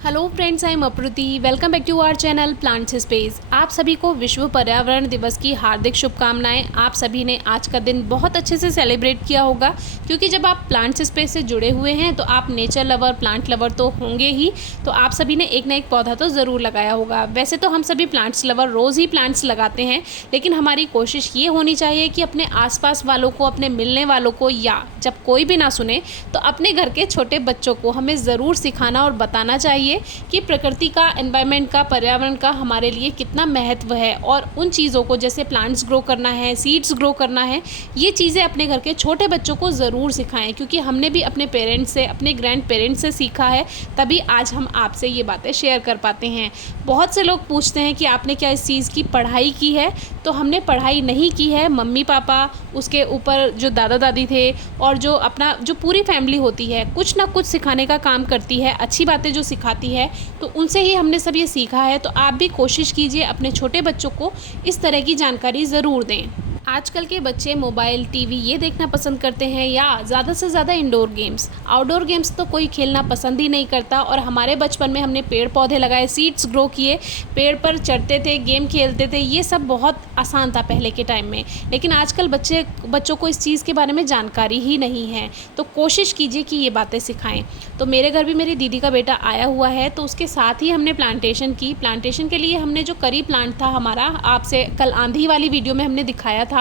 Hello friends, I am Apruti. Welcome back to our channel plants space. आप सभी को विश्व पर्यावरण दिवस की हार्दिक शुभकामनाएं। आप सभी ने आज का दिन बहुत अच्छे से सेलिब्रेट किया होगा, क्योंकि जब आप प्लांट्स स्पेस से जुड़े हुए हैं तो आप नेचर लवर, प्लांट लवर तो होंगे ही। तो आप सभी ने एक ना एक पौधा तो ज़रूर लगाया होगा। वैसे तो हम सभी प्लांट्स लवर रोज़ ही प्लांट्स लगाते हैं, लेकिन हमारी कोशिश ये होनी चाहिए कि अपने आसपास वालों को, अपने मिलने वालों को, या जब कोई भी ना सुने तो अपने घर के छोटे बच्चों को हमें ज़रूर सिखाना और बताना चाहिए कि प्रकृति का, एनवायरनमेंट का, पर्यावरण का हमारे लिए कितना महत्व है। और उन चीज़ों को, जैसे प्लांट्स ग्रो करना है, सीड्स ग्रो करना है, ये चीज़ें अपने घर के छोटे बच्चों को ज़रूर सिखाएं, क्योंकि हमने भी अपने पेरेंट्स से, अपने ग्रैंड पेरेंट्स से सीखा है, तभी आज हम आपसे ये बातें शेयर कर पाते हैं। बहुत से लोग पूछते हैं कि आपने क्या इस चीज़ की पढ़ाई की है? तो हमने पढ़ाई नहीं की है। मम्मी पापा, उसके ऊपर जो दादा दादी थे, और जो पूरी फैमिली होती है, कुछ ना कुछ सिखाने का काम करती है, अच्छी बातें जो सिखाती है, तो उनसे ही हमने सब ये सीखा है। तो आप भी कोशिश कीजिए अपने छोटे बच्चों को इस तरह की जानकारी ज़रूर दें। आजकल के बच्चे मोबाइल, टीवी ये देखना पसंद करते हैं, या ज़्यादा से ज़्यादा इंडोर गेम्स। आउटडोर गेम्स तो कोई खेलना पसंद ही नहीं करता। और हमारे बचपन में हमने पेड़ पौधे लगाए, सीड्स ग्रो किए, पेड़ पर चढ़ते थे, गेम खेलते थे, ये सब बहुत आसान था पहले के टाइम में। लेकिन आजकल बच्चों को इस चीज़ के बारे में जानकारी ही नहीं है। तो कोशिश कीजिए कि ये बातें सिखाएं। तो मेरे घर भी मेरी दीदी का बेटा आया हुआ है, तो उसके साथ ही हमने प्लांटेशन की। प्लांटेशन के लिए हमने जो करी प्लांट था हमारा, आपसे कल आंधी वाली वीडियो में हमने दिखाया था,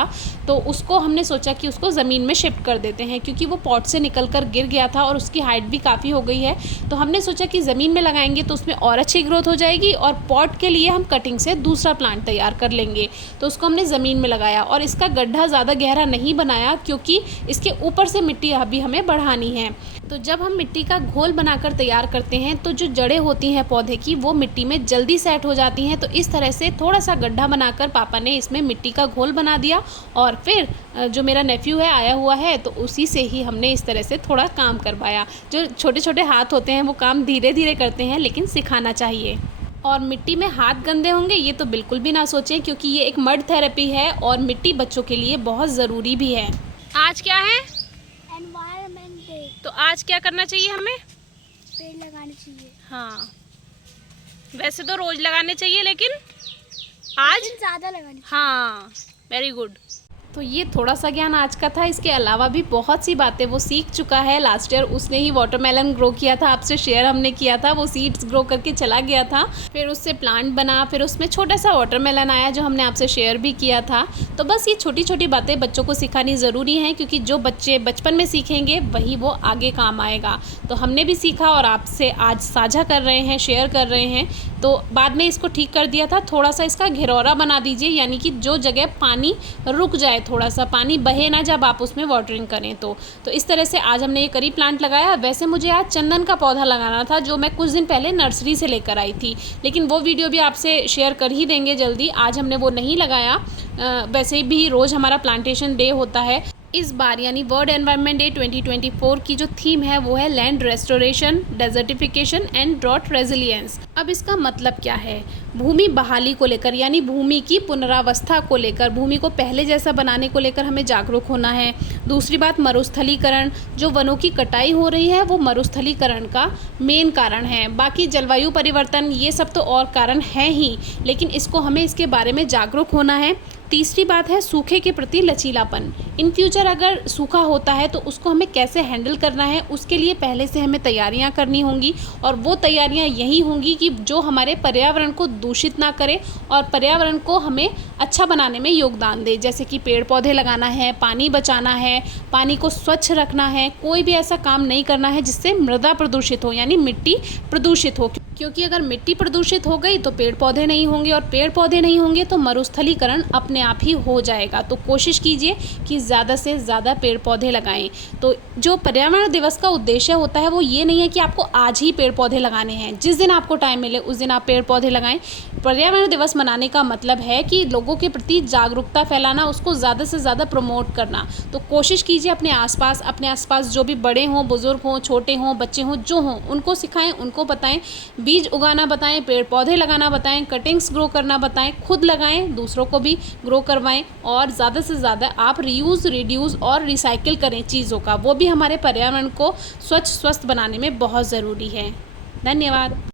तो उसको हमने सोचा कि उसको ज़मीन में शिफ्ट कर देते हैं, क्योंकि वो पॉट से निकल कर गिर गया था और उसकी हाइट भी काफ़ी हो गई है। तो हमने सोचा कि ज़मीन में लगाएंगे तो उसमें और अच्छी ग्रोथ हो जाएगी, और पॉट के लिए हम कटिंग से दूसरा प्लांट तैयार कर लेंगे। तो उसको हमने ज़मीन में लगाया, और इसका गड्ढा ज़्यादा गहरा नहीं बनाया, क्योंकि इसके ऊपर से मिट्टी अभी हमें बढ़ानी है। तो जब हम मिट्टी का घोल बनाकर तैयार करते हैं तो जो जड़ें होती हैं पौधे की, वो मिट्टी में जल्दी सेट हो जाती हैं। तो इस तरह से थोड़ा सा गड्ढा बनाकर पापा ने इसमें मिट्टी का घोल बना दिया, और फिर जो मेरा नेफ्यू है आया हुआ है, तो उसी से ही हमने इस तरह से थोड़ा काम करवाया। जो छोटे छोटे हाथ होते हैं वो काम धीरे धीरे करते हैं, लेकिन सिखाना चाहिए। और मिट्टी में हाथ गंदे होंगे ये तो बिल्कुल भी ना सोचें, क्योंकि ये एक मड थेरेपी है, और मिट्टी बच्चों के लिए बहुत ज़रूरी भी है। आज क्या है? Environment day. तो आज क्या करना चाहिए हमें? पेड़ लगाने चाहिए। हाँ, वैसे तो रोज लगाने चाहिए, लेकिन आज ज़्यादा लगाने। हाँ, वेरी गुड। तो ये थोड़ा सा ज्ञान आज का था। इसके अलावा भी बहुत सी बातें वो सीख चुका है। लास्ट ईयर उसने ही वाटरमेलन ग्रो किया था, आपसे शेयर हमने किया था। वो सीड्स ग्रो करके चला गया था, फिर उससे प्लांट बना, फिर उसमें छोटा सा वाटरमेलन आया जो हमने आपसे शेयर भी किया था। तो बस ये छोटी छोटी बातें बच्चों को सिखानी ज़रूरी हैं, क्योंकि जो बच्चे बचपन में सीखेंगे वही वो आगे काम आएगा। तो हमने भी सीखा और आपसे आज साझा कर रहे हैं, शेयर कर रहे हैं। तो बाद में इसको ठीक कर दिया था, थोड़ा सा इसका घेरौरा बना दीजिए, यानी कि जो जगह पानी रुक जाए, थोड़ा सा पानी बहे ना जब आप उसमें वाटरिंग करें। तो इस तरह से आज हमने ये करी प्लांट लगाया। वैसे मुझे आज चंदन का पौधा लगाना था, जो मैं कुछ दिन पहले नर्सरी से लेकर आई थी, लेकिन वो वीडियो भी आपसे शेयर कर ही देंगे जल्दी। आज हमने वो नहीं लगाया। वैसे भी रोज़ हमारा प्लांटेशन डे होता है। इस बार यानी वर्ल्ड एनवायरनमेंट डे 2024 की जो थीम है वो है land restoration, desertification and drought resilience. अब इसका मतलब क्या है? भूमि बहाली को लेकर, यानी भूमि की पुनरावस्था को लेकर, भूमि को पहले जैसा बनाने को लेकर हमें जागरूक होना है। दूसरी बात, मरुस्थलीकरण, जो वनों की कटाई हो रही है वो मरुस्थलीकरण का मेन कारण है। बाकी जलवायु परिवर्तन ये सब तो और कारण है ही, लेकिन इसको हमें इसके बारे में जागरूक होना है। तीसरी बात है सूखे के प्रति लचीलापन। इन फ्यूचर अगर सूखा होता है तो उसको हमें कैसे हैंडल करना है, उसके लिए पहले से हमें तैयारियां करनी होंगी। और वो तैयारियां यही होंगी कि जो हमारे पर्यावरण को दूषित ना करे और पर्यावरण को हमें अच्छा बनाने में योगदान दे। जैसे कि पेड़ पौधे लगाना है, पानी बचाना है, पानी को स्वच्छ रखना है। कोई भी ऐसा काम नहीं करना है जिससे मृदा प्रदूषित हो, यानी मिट्टी प्रदूषित हो, क्योंकि अगर मिट्टी प्रदूषित हो गई तो पेड़ पौधे नहीं होंगे, और पेड़ पौधे नहीं होंगे तो मरुस्थलीकरण अपने आप ही हो जाएगा। तो कोशिश कीजिए कि ज़्यादा से ज़्यादा पेड़ पौधे लगाएं। तो जो पर्यावरण दिवस का उद्देश्य होता है वो ये नहीं है कि आपको आज ही पेड़ पौधे लगाने हैं। जिस दिन आपको टाइम मिले उस दिन आप पेड़ पौधे लगाएं। पर्यावरण दिवस मनाने का मतलब है कि लोगों के प्रति जागरूकता फैलाना, उसको ज़्यादा से ज़्यादा प्रमोट करना। तो कोशिश कीजिए अपने आसपास जो भी बड़े हों, बुजुर्ग हों, छोटे हों, बच्चे हों, जो हों, उनको सिखाएं, उनको बताएं, बीज उगाना बताएं, पेड़ पौधे लगाना बताएं, कटिंग्स ग्रो करना बताएं, खुद लगाएं, दूसरों को भी ग्रो करवाएं। और ज़्यादा से ज़्यादा आप रीयूज़, रिड्यूस और रिसाइकिल करें चीज़ों का। वो भी हमारे पर्यावरण को स्वच्छ, स्वस्थ बनाने में बहुत ज़रूरी है। धन्यवाद।